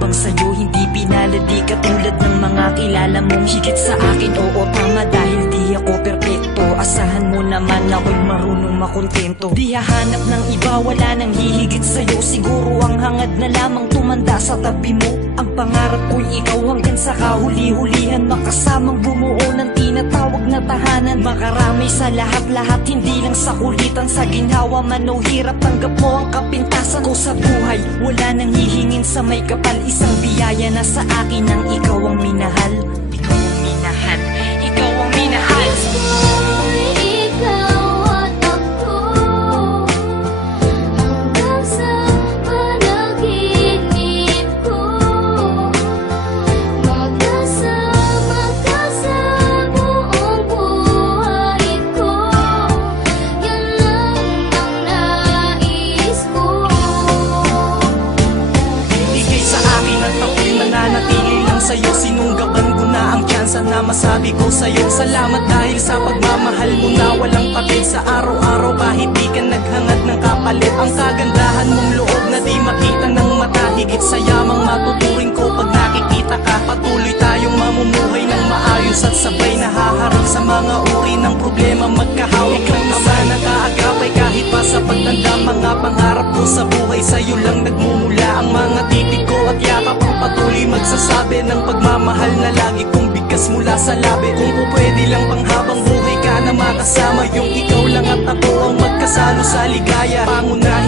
bang sa'yo hindi pinalad? Di katulad ng mga kilala mong higit sa akin. Oo tama, dahil di ako perpekto. Asahan mo naman ako'y marunong makontento. Di hahanap ng iba, wala nang hihigit sa'yo. Siguro ang hangad na lamang tumanda sa tabi mo. Ang pangarap ko'y ikaw hanggang sa kahuli-hulihan, makasamang bumuo ng tinatawag na tahanan. Makarami sa lahat-lahat, hindi lang sa kulitan. Sa ginhawa man o hirap, tanggap mo ang kapintasan ko sa buhay. Wala nang hihingin sa may kapal, isang biyaya na sa akin ang ikaw ang minahal. Ikaw ang minahal, ikaw ang minahal. Sa'yo, sinunggaban ko na ang tsansa na masabi ko sa'yo salamat dahil sa pagmamahal mo na walang patid sa araw-araw. Kahit di ka naghangad ng kapalit, ang kagandahan mong loob na di makita ng mata. Higit sa yamang matuturing ko pag nakikita ka. Patuloy tayong mamumuhay ng maayos at sabay nahaharap sa mga uri ng problema. Magkahawak ng ama na kaagapay kahit pa sa pagtanda. Mga pangarap ko sa buhay sa'yo lang nagmumula. Ang mga titig ko at yakap ang patuloy magsasabi ng pagmamahal na lagi kong bigkas mula sa labi. Kung pwede lang pang habang buhay ka na makasama, yung ikaw lang at ako ang magkasalo sa ligaya. Pangunahin